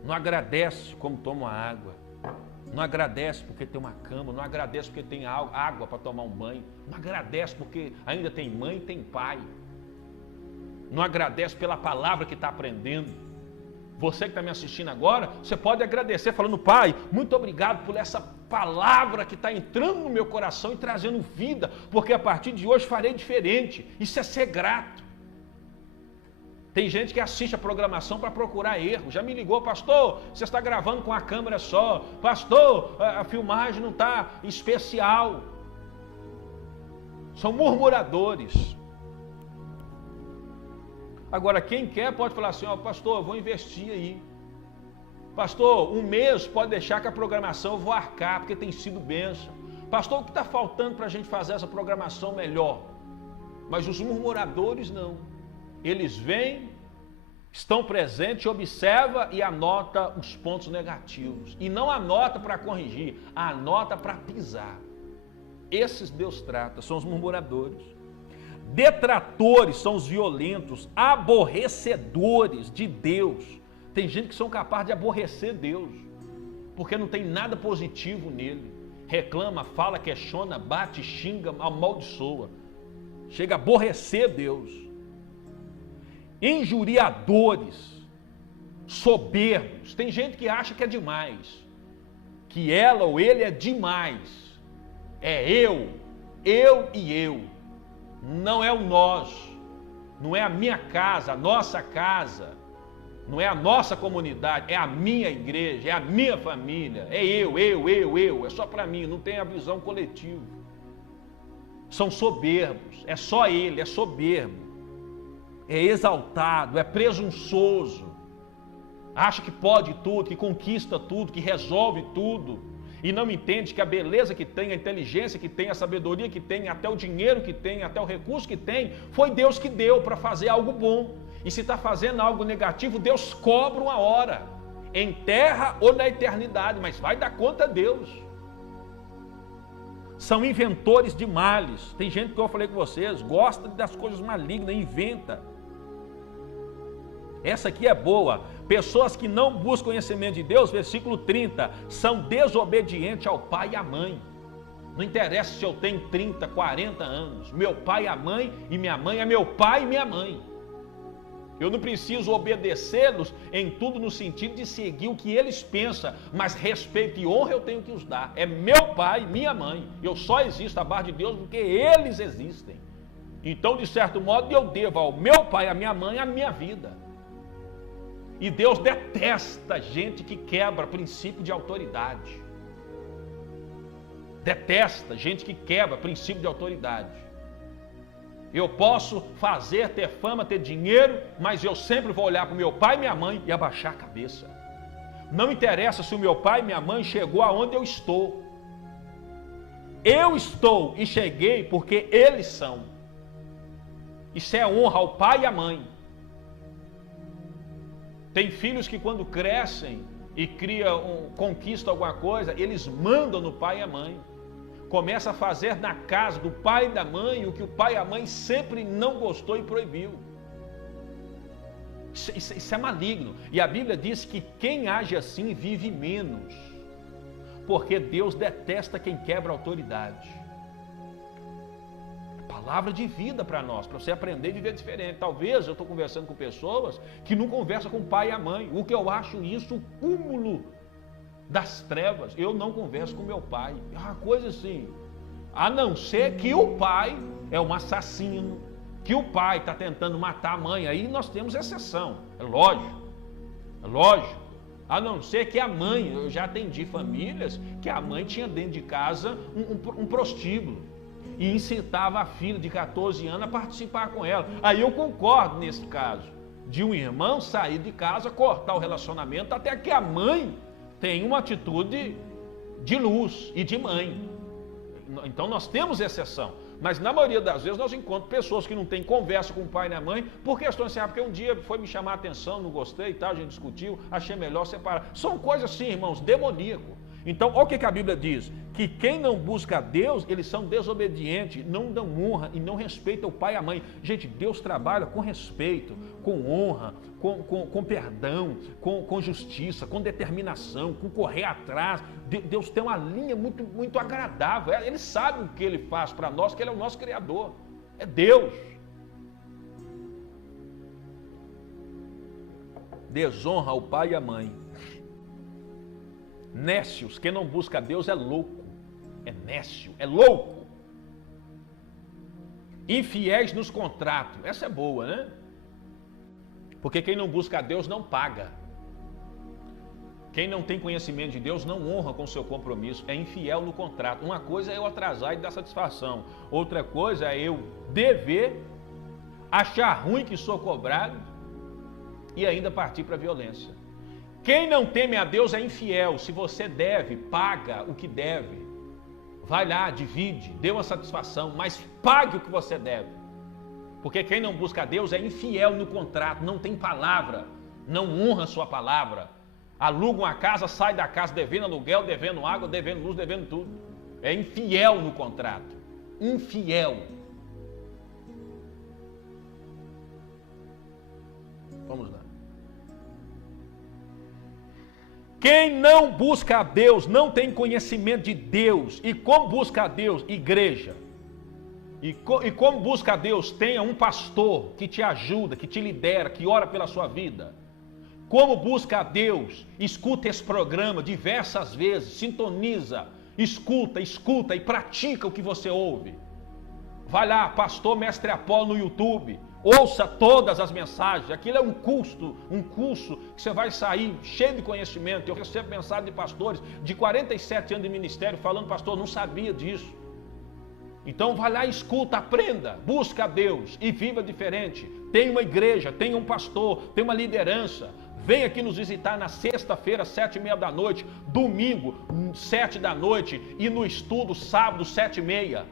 Não agradece como toma água. Não agradece porque tem uma cama. Não agradece porque tem água para tomar um banho. Não agradece porque ainda tem mãe e tem pai. Não agradece pela palavra que está aprendendo. Você que está me assistindo agora, você pode agradecer falando: Pai, muito obrigado por essa palavra que está entrando no meu coração e trazendo vida, porque a partir de hoje farei diferente. Isso é ser grato. Tem gente que assiste a programação para procurar erro. Já me ligou: pastor, você está gravando com a câmera só. Pastor, a filmagem não está especial. São murmuradores. Agora, quem quer pode falar assim: ó, pastor, eu vou investir aí. Pastor, um mês pode deixar que a programação eu vou arcar, porque tem sido bênção. Pastor, o que está faltando para a gente fazer essa programação melhor? Mas os murmuradores não. Eles vêm, estão presentes, observam e anotam os pontos negativos. E não anota para corrigir, anota para pisar. Esses Deus trata, são os murmuradores. Detratores são os violentos, aborrecedores de Deus. Tem gente que são capazes de aborrecer Deus, porque não tem nada positivo nele. Reclama, fala, questiona, bate, xinga, amaldiçoa. Chega a aborrecer Deus. Injuriadores, soberbos. Tem gente que acha que é demais, que ela ou ele é demais. É eu e eu. Não é o nós, não é a minha casa, a nossa casa, não é a nossa comunidade, é a minha igreja, é a minha família, é eu, é só para mim, não tem a visão coletiva. São soberbos, é só ele, é soberbo, é exaltado, é presunçoso, acha que pode tudo, que conquista tudo, que resolve tudo. E não entende que a beleza que tem, a inteligência que tem, a sabedoria que tem, até o dinheiro que tem, até o recurso que tem, foi Deus que deu para fazer algo bom. E se está fazendo algo negativo, Deus cobra uma hora, em terra ou na eternidade, mas vai dar conta a Deus. São inventores de males. Tem gente que eu falei com vocês, gosta das coisas malignas, inventa. Essa aqui é boa. Pessoas que não buscam conhecimento de Deus, versículo 30, são desobedientes ao pai e à mãe. Não interessa se eu tenho 30, 40 anos. Meu pai e a mãe, e minha mãe é meu pai e minha mãe. Eu não preciso obedecê-los em tudo no sentido de seguir o que eles pensam, mas respeito e honra eu tenho que os dar. É meu pai e minha mãe. Eu só existo abaixo de Deus porque eles existem. Então, de certo modo, eu devo ao meu pai e à minha mãe a minha vida. E Deus detesta gente que quebra princípio de autoridade. Detesta gente que quebra princípio de autoridade. Eu posso fazer, ter fama, ter dinheiro, mas eu sempre vou olhar para o meu pai e minha mãe e abaixar a cabeça. Não interessa se o meu pai e minha mãe chegou aonde eu estou. Eu estou e cheguei porque eles são. Isso é honra ao pai e à mãe. Tem filhos que quando crescem e conquistam alguma coisa, eles mandam no pai e a mãe. Começa a fazer na casa do pai e da mãe o que o pai e a mãe sempre não gostou e proibiu. Isso é maligno. E a Bíblia diz que quem age assim vive menos. Porque Deus detesta quem quebra a autoridade. Palavra de vida para nós, para você aprender a viver diferente. Talvez eu estou conversando com pessoas que não conversam com o pai e a mãe. O que eu acho isso o cúmulo das trevas. Eu não converso com meu pai. É uma coisa assim. A não ser que o pai é um assassino, que o pai está tentando matar a mãe. Aí nós temos exceção. É lógico. É lógico. A não ser que a mãe, eu já atendi famílias que a mãe tinha dentro de casa um prostíbulo. E incitava a filha de 14 anos a participar com ela. Aí eu concordo nesse caso, de um irmão sair de casa, cortar o relacionamento, até que a mãe tenha uma atitude de luz e de mãe. Então nós temos exceção. Mas na maioria das vezes nós encontramos pessoas que não têm conversa com o pai e a mãe, por questões assim, porque um dia foi me chamar a atenção, não gostei e tal, a gente discutiu, achei melhor separar. São coisas assim, irmãos, demoníaco. Então, olha o que a Bíblia diz, que quem não busca a Deus, eles são desobedientes, não dão honra e não respeitam o pai e a mãe. Gente, Deus trabalha com respeito, com honra, com perdão, com justiça, com determinação, com correr atrás. Deus tem uma linha muito, muito agradável. Ele sabe o que Ele faz para nós, que Ele é o nosso Criador. É Deus. Desonra o pai e a mãe. Nécios, quem não busca Deus é louco, é nécio, é louco. Infiéis nos contratos, essa é boa, né? Porque quem não busca a Deus não paga. Quem não tem conhecimento de Deus não honra com o seu compromisso, é infiel no contrato. Uma coisa é eu atrasar e dar satisfação, outra coisa é eu dever, achar ruim que sou cobrado e ainda partir para a violência. Quem não teme a Deus é infiel. Se você deve, paga o que deve. Vai lá, divide, dê uma satisfação, mas pague o que você deve. Porque quem não busca a Deus é infiel no contrato, não tem palavra, não honra a sua palavra. Aluga uma casa, sai da casa devendo aluguel, devendo água, devendo luz, devendo tudo. É infiel no contrato. Infiel. Vamos lá. Quem não busca a Deus não tem conhecimento de Deus. E como busca a Deus? Igreja. E como busca a Deus? Tenha um pastor que te ajuda, que te lidera, que ora pela sua vida. Como busca a Deus? Escuta esse programa diversas vezes, sintoniza, escuta e pratica o que você ouve. Vai lá, Pastor Mestre Apolo no YouTube, ouça todas as mensagens. Aquilo é um curso que você vai sair cheio de conhecimento. Eu recebo mensagem de pastores de 47 anos de ministério falando: pastor, não sabia disso. Então vai lá, escuta, aprenda, busca a Deus e viva diferente. Tem uma igreja, tem um pastor, tem uma liderança. Vem aqui nos visitar na sexta-feira, 7h30 da noite, domingo, 7 da noite, e no estudo, sábado, 7h30.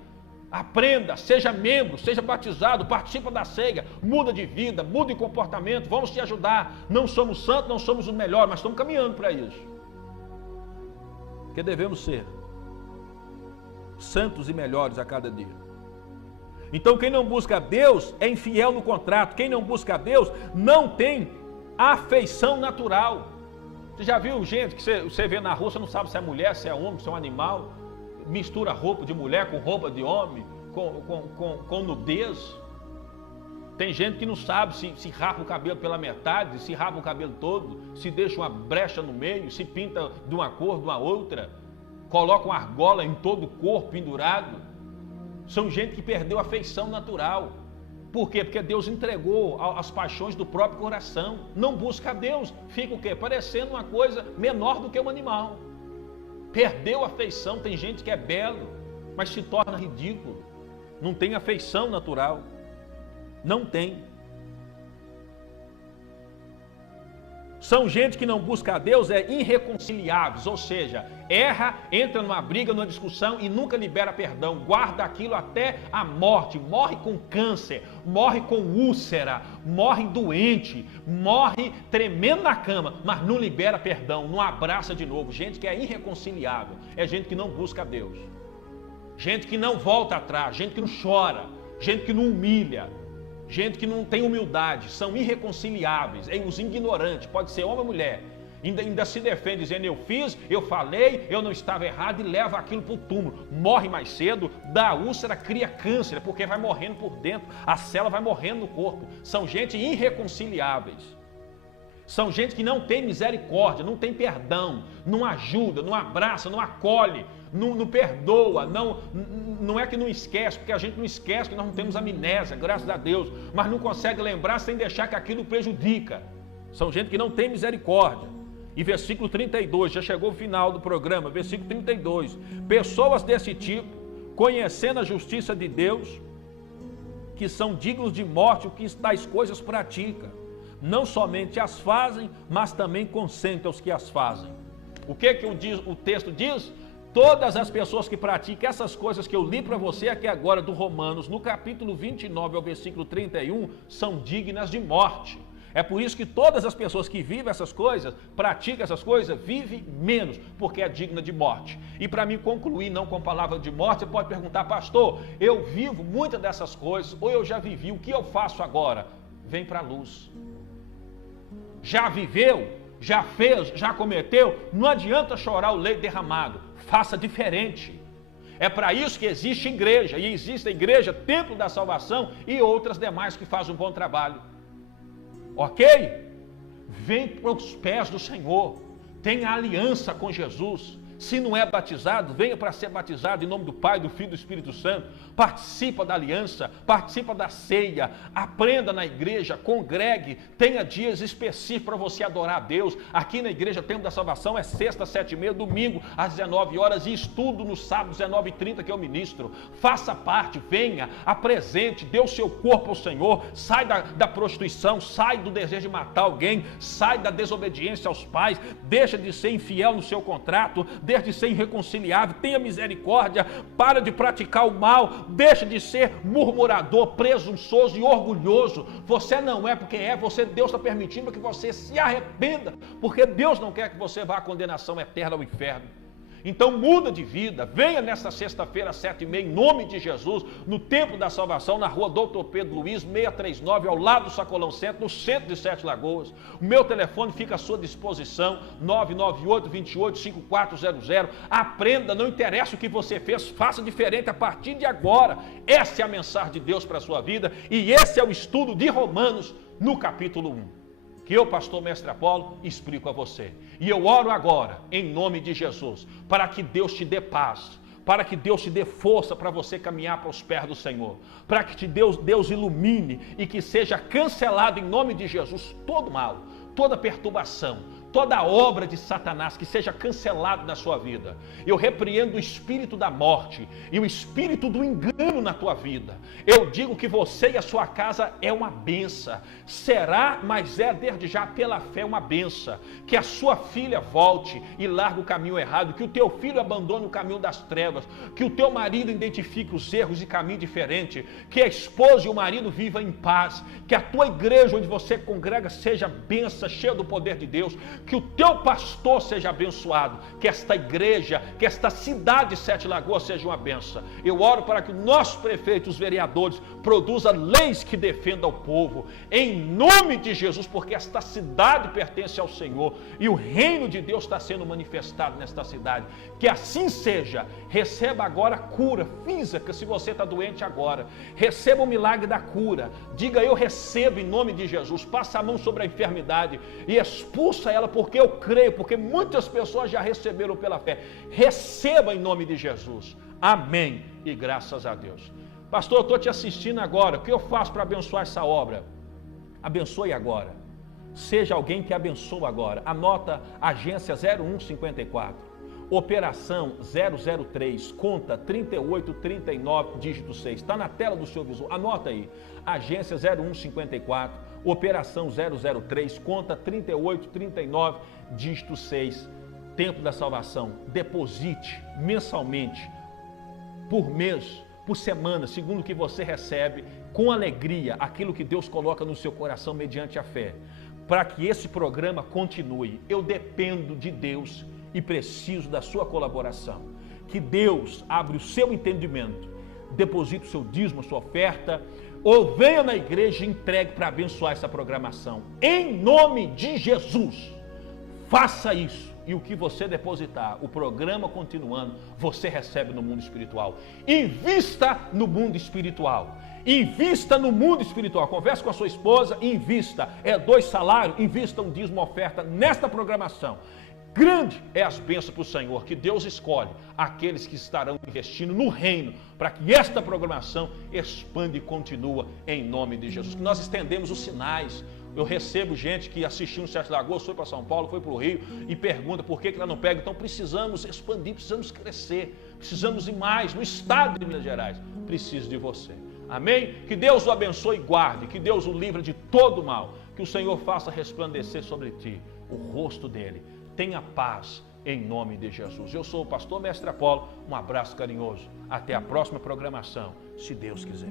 Aprenda, seja membro, seja batizado, participa da ceia, muda de vida, muda de comportamento, vamos te ajudar. Não somos santos, não somos os melhores, mas estamos caminhando para isso. Porque devemos ser santos e melhores a cada dia. Então quem não busca a Deus é infiel no contrato. Quem não busca a Deus não tem afeição natural. Você já viu gente que você vê na rua, você não sabe se é mulher, se é homem, se é um animal, mistura roupa de mulher com roupa de homem, com nudez. Tem gente que não sabe se rapa o cabelo pela metade, se rapa o cabelo todo, se deixa uma brecha no meio, se pinta de uma cor, de uma outra, coloca uma argola em todo o corpo pendurado. São gente que perdeu a afeição natural. Por quê? Porque Deus entregou as paixões do próprio coração. Não busca a Deus, fica o quê? Parecendo uma coisa menor do que um animal. Perdeu a afeição. Tem gente que é belo, mas se torna ridículo. Não tem afeição natural. Não tem. São gente que não busca a Deus, irreconciliáveis, ou seja, erra, entra numa briga, numa discussão e nunca libera perdão, guarda aquilo até a morte, morre com câncer, morre com úlcera, morre doente, morre tremendo na cama, mas não libera perdão, não abraça de novo. Gente que é irreconciliável, é gente que não busca a Deus, gente que não volta atrás, gente que não chora, gente que não humilha, gente que não tem humildade, são irreconciliáveis, os ignorantes, pode ser homem ou mulher, ainda se defende dizendo: eu fiz, eu falei, eu não estava errado, e leva aquilo para o túmulo, morre mais cedo, dá úlcera, cria câncer, porque vai morrendo por dentro, a célula vai morrendo no corpo. São gente irreconciliáveis, são gente que não tem misericórdia, não tem perdão, não ajuda, não abraça, não acolhe, não perdoa, não é que não esquece, porque a gente não esquece, que nós não temos amnésia, graças a Deus, mas não consegue lembrar sem deixar que aquilo prejudica. São gente que não tem misericórdia. E versículo 32, já chegou o final do programa, versículo 32, pessoas desse tipo, conhecendo a justiça de Deus, que são dignos de morte, o que tais coisas praticam, não somente as fazem, mas também consentem aos que as fazem. O que o texto diz? Todas as pessoas que praticam essas coisas que eu li para você aqui agora do Romanos, no capítulo 29 ao versículo 31, são dignas de morte. É por isso que todas as pessoas que vivem essas coisas, praticam essas coisas, vivem menos, porque é digna de morte. E para mim concluir, não com palavra de morte, você pode perguntar: pastor, eu vivo muitas dessas coisas, ou eu já vivi, o que eu faço agora? Vem para a luz. Já viveu? Já fez? Já cometeu? Não adianta chorar o leite derramado. Faça diferente. É para isso que existe igreja, e existe a igreja, Templo da Salvação, e outras demais que fazem um bom trabalho. Ok? Vem para os pés do Senhor, tenha aliança com Jesus. Se não é batizado, venha para ser batizado em nome do Pai, do Filho e do Espírito Santo. Participa da aliança, participa da ceia, aprenda na igreja, congregue, tenha dias específicos para você adorar a Deus. Aqui na igreja Templo da Salvação é sexta, 7h30, domingo às 19 horas e estudo no sábado, 19h30, que eu ministro. Faça parte, venha, apresente, dê o seu corpo ao Senhor, sai da prostituição, sai do desejo de matar alguém, sai da desobediência aos pais, deixa de ser infiel no seu contrato, deixa de ser irreconciliável, tenha misericórdia, para de praticar o mal, deixa de ser murmurador, presunçoso e orgulhoso. Você não é porque Deus está permitindo que você se arrependa, porque Deus não quer que você vá à condenação eterna ao inferno. Então muda de vida, venha nesta sexta-feira às 7h30, em nome de Jesus, no Templo da Salvação, na rua Doutor Pedro Luiz, 639, ao lado do Sacolão Centro, no centro de Sete Lagoas. O meu telefone fica à sua disposição, 998-28-5400. Aprenda, não interessa o que você fez, faça diferente a partir de agora. Essa é a mensagem de Deus para a sua vida e esse é o estudo de Romanos no capítulo 1. Que eu, pastor Mestre Apolo, explico a você. E eu oro agora, em nome de Jesus, para que Deus te dê paz, para que Deus te dê força para você caminhar para os pés do Senhor, para que Deus ilumine e que seja cancelado em nome de Jesus todo mal, toda perturbação, toda obra de Satanás que seja cancelado na sua vida. Eu repreendo o espírito da morte e o espírito do engano na tua vida. Eu digo que você e a sua casa é uma benção. Será, mas é desde já pela fé uma benção. Que a sua filha volte e largue o caminho errado, que o teu filho abandone o caminho das trevas, que o teu marido identifique os erros e caminhe diferente, que a esposa e o marido vivam em paz, que a tua igreja onde você congrega seja benção, cheia do poder de Deus, que o teu pastor seja abençoado, que esta igreja, que esta cidade de Sete Lagoas seja uma benção. Eu oro para que o nosso prefeito, os vereadores, produzam leis que defendam o povo, em nome de Jesus, porque esta cidade pertence ao Senhor e o reino de Deus está sendo manifestado nesta cidade. Que assim seja. Receba agora cura física, se você está doente agora. Receba o milagre da cura. Diga: eu recebo em nome de Jesus. Passa a mão sobre a enfermidade e expulsa ela, porque eu creio, porque muitas pessoas já receberam pela fé. Receba em nome de Jesus. Amém e graças a Deus. Pastor, eu estou te assistindo agora. O que eu faço para abençoar essa obra? Abençoe agora. Seja alguém que abençoa agora. Anota agência 0154. Operação 003, conta 3839, dígito 6. Está na tela do seu visor. Anota aí. Agência 0154, operação 003, conta 3839, dígito 6. Templo da Salvação. Deposite mensalmente, por mês, por semana, segundo o que você recebe, com alegria, aquilo que Deus coloca no seu coração mediante a fé. Para que esse programa continue. Eu dependo de Deus e preciso da sua colaboração. Que Deus abra o seu entendimento, deposite o seu dízimo, a sua oferta, ou venha na igreja e entregue para abençoar essa programação. Em nome de Jesus, faça isso. E o que você depositar, o programa continuando, você recebe no mundo espiritual. Invista no mundo espiritual. Invista no mundo espiritual. Converse com a sua esposa, invista. É 2 salários, invista um dízimo, uma oferta nesta programação. Grande é as bênçãos para o Senhor, que Deus escolhe aqueles que estarão investindo no reino, para que esta programação expanda e continua em nome de Jesus. Que nós estendemos os sinais. Eu recebo gente que assistiu no Sete Lagoas, foi para São Paulo, foi para o Rio e pergunta por que ela não pega. Então precisamos expandir, precisamos crescer, precisamos ir mais no estado de Minas Gerais. Preciso de você. Amém? Que Deus o abençoe e guarde, que Deus o livre de todo mal, que o Senhor faça resplandecer sobre ti o rosto dele. Tenha paz em nome de Jesus. Eu sou o pastor Mestre Apolo, um abraço carinhoso. Até a próxima programação, se Deus quiser.